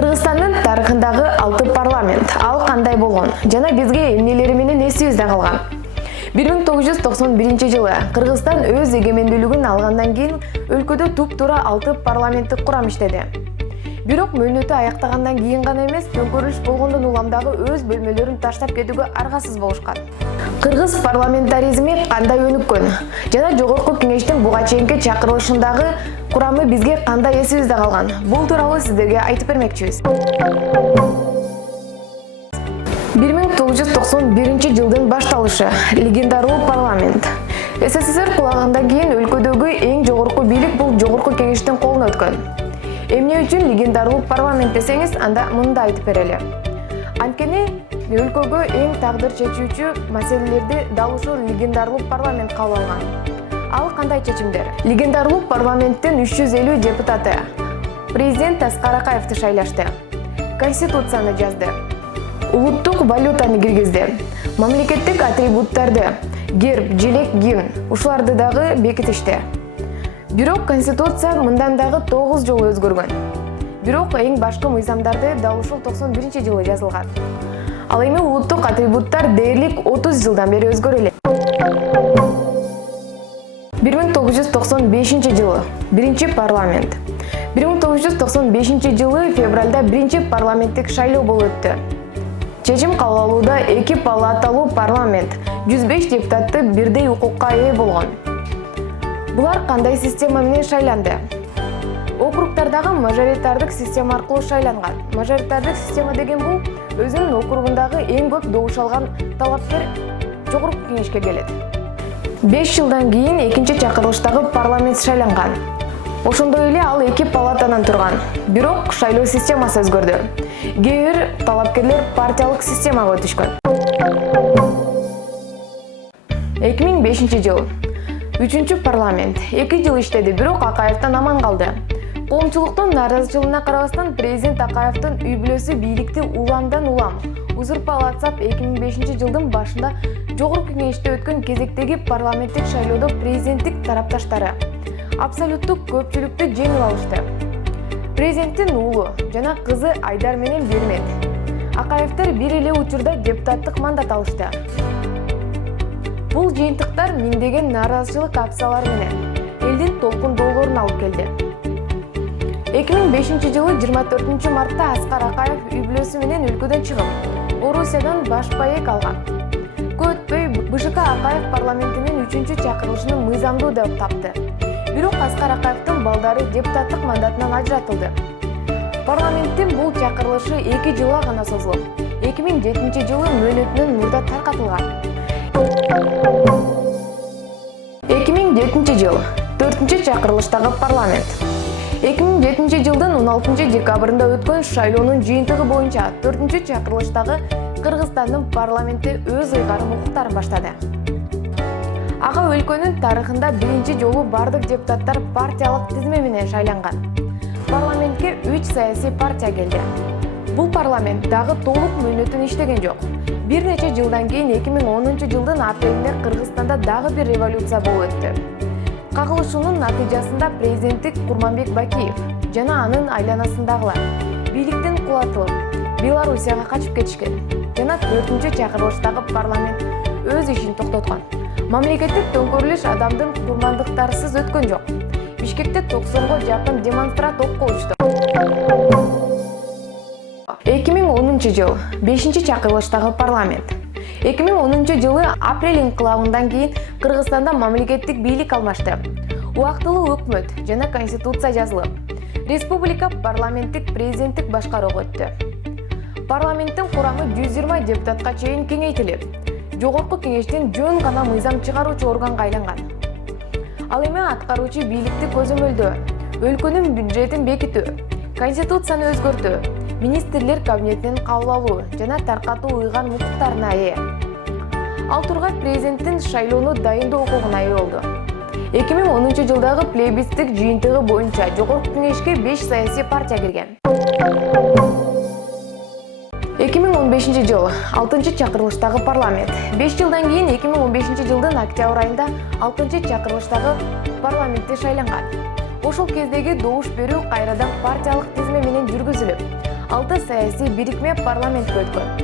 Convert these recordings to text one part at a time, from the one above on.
Кыргызстандын тарыхындагы 6 парламент ал кандай болгон жана бизге эмнелери менен эсибизде калган? 1991 жылы Кыргызстан өз эгемендүүлүгүн алгандан кийин өлкөдө туп-туура 6 парламенттик курам иштеди. Бирок мөөнөтү аяктагандан кийин гана эмес, төңкөрүлүш болгондон улам дагы өз бөлмөлөрүн таштап кетүүгө аргасыз болушкан. Кыргыз парламентаризми кандай өнүккөн жана жогорку кеңештин буга чейинки чакырылышындагы курамы бизге кандай эсибизде калган? Бул тууралуу сиздерге айтып бермекчибиз. 1991 жылдын башталышы легендаруу парламент. СССР кулагандан кийин өлкөдөгү эң жогорку бийлик бул жогорку кеңештин колуна өткөн. Эмне үчүн легендаруу парламент десеңиз, анда мындай айтып берели. Анткени өлкөгө эң тагдыр чечүүчү маселелерди дал ушул легендаруу парламент кабыл алган. Ал кандай чечимдер? Легендаруу парламенттин 350 депутаты президент Аскар Акаевди шайлашты. Конституцияны жазды. Улуттук валютаны киргизди. Мамлекеттик атрибуттарды, герб, желек, гимн ушуларды дагы бекитишти. Бирок Конституция мындан дагы 9 жолу өзгөргөн. Бирок эң башкы мыйзамдарды дал ушул 91 жылы жазылган. Ал эми улуттук атрибуттар дээрлик 30 жылдан бери өзгөрөлөт. 1995 жылы биринчи парламент. 1995 жылы февралда биринчи парламенттик шайлоо болуп өттү. Чечим кабыл алууда 2 палаталуу парламент 105 депутатты бирдей укукка ээ болгон. Булар кандай система менен шайланды? Округтардагы мажоритардык система аркылуу шайланган. Мажоритардык система деген бул өзүнүн округундагы эң көп добуш алган талапкер жогорку кеңешке келет. 5 жылдан кийин экинчи чакырылыштагы парламент шайланган. Ошондой эле ал 2 палатадан турган. Бирок шайлоо системасы өзгөрдү. Кээ бир талапкерлер партиялык системага өтүшкөн. 2005 жыл. 3-чү парламент 2 жыл иштеди, бирок Акаевден аман калды. Коомчулуктун нааразычылыгына карабастан президент Акаевдин үй бүлөсү бийликти уламдан улам узурпалатсап 2005 жылдын башында жогорку кеңеште өткөн кезектеги парламенттик шайлоодо президенттик тарапташтары абсолюттук көпчүлүктү жеңип алышты. Президенттин уулу жана кызы Айдар менен Бермет Акаевдер бир эле учурда депутаттык мандат алышты. Бул жыйынтыктар миңдеген нааразычылык акциялары менен элдин толкундоолорун алып келди. 2005 жылы 24 мартта Аскар Акаев үй бүлөсү менен өлкөдөн чыгып, Орусиядан баш байек алган. Көтпөй БШК Акаев парламентинин 3-чү чакырылышын мыйзамдуу деп тапты. Бирок Аскар Акаевдин балдары депутаттык мандатынан ажыратылды. Парламенттин бул чакырылышы 2 жылга гана созулуп, 2007 жылы мөөнөтүнөн мурда таркатылган. 2007 жыл 4-чү чакырылыштагы парламент. 2007 жылдын 16 декабрында өткөн шайлоонун жыйынтыгы боюнча 4-чү чакырылыштагы Кыргызстандын парламенти өз ыйгарым укуктарын баштады. Ага өлкөнүн тарыхында биринчи жолу бардык депутаттар партиялык тизме менен шайланган. Парламентке 3 саясий партия келди. Бул парламент дагы толук мөөнөтүн иштеген жок. Бир нече жылдан кийин 2010 жылдын апрелинде Кыргызстанда дагы бир революция болуп өттү. Кагылышуунун натыйжасында президенттик Курманбек Бакиев жана анын айланасындагылар бийликтен кулатылып, Белоруссияга качып кетишкен. Жана 4-чү чакырылыштагы парламент өз ишин токтоткон. Мамлекеттик төңкөрүлүш адамдын курмандыктарсыз өткөн жок. Бишкекте 90го жакын демонстрант окко учту. 2010 жыл 5-чи чакырылыштагы парламент. 2010 жылы апрель инкылабынан кийин Кыргызстанда мамлекеттик бийлик алмашты. Убактылуу өкмөт жана конституция жазылып, республика парламенттик президенттик башкарууга өттү. Парламенттин курамы 120 депутатка чейин кеңейтилип, жогорку кеңештин жөн гана мыйзам чыгаруучу органга айланган. Ал эми аткаруучу бийликти көзөмөлдөө, өлкөнүн бюджетин бекитүү, конституцияны өзгөртүү, министрлер кабинетинен кабыл алуу жана таркатуу ыйган укуктарына ээ. Ал тургай президенттин шайлоону дайындоо укугуна ээ болду. 2010 жылдагы плебисциттик жыйынтыгы боюнча жогорку кеңешке 5 саясий партия кирген. 2015 жыл 6-чы чакырылыштагы парламент. 5 жылдан кийин 2015 жылдын октябрь айында 6-чы чакырылыштагы парламентте шайланган. Ошол кездеги добуш берүү кайрадан партиялык тизме менен жүргүзүлүп, саясий бирикме парламентке өткөн.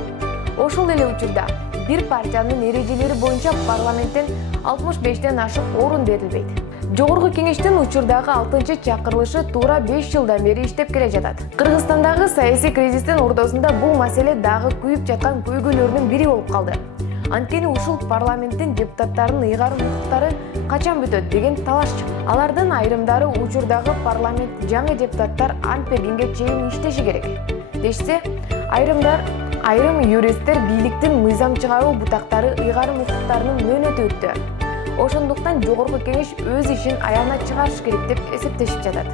Ошол эле учурда бир партиянын эрежелери боюнча парламенттен 65тен ашык орун берилбейт. Жогорку кеңештин учурдагы 6-чакырылышы туура 5 жылдан бери иштеп келе жатат. Кыргызстандагы саясий кризистин ортосунда бул маселе дагы күйүп жаткан көйгөйлөрдүн бири болуп калды. Анткени ушул парламенттин депутаттарынын ыйгарым укуктары качан бүтөт деген талаш чыкты. Алардын айрымдары учурдагы парламент жаңы депутаттар ант бергенге чейин иштеши керек дешсе, айрым юристтер бийликтин мыйзам чыгаруу бутактары ыйгарым укуктарынын мөөнөтү өттү. Ошондуктан жогорку кеңеш өз ишин аягына чыгарыш керек деп эсептешип жатат.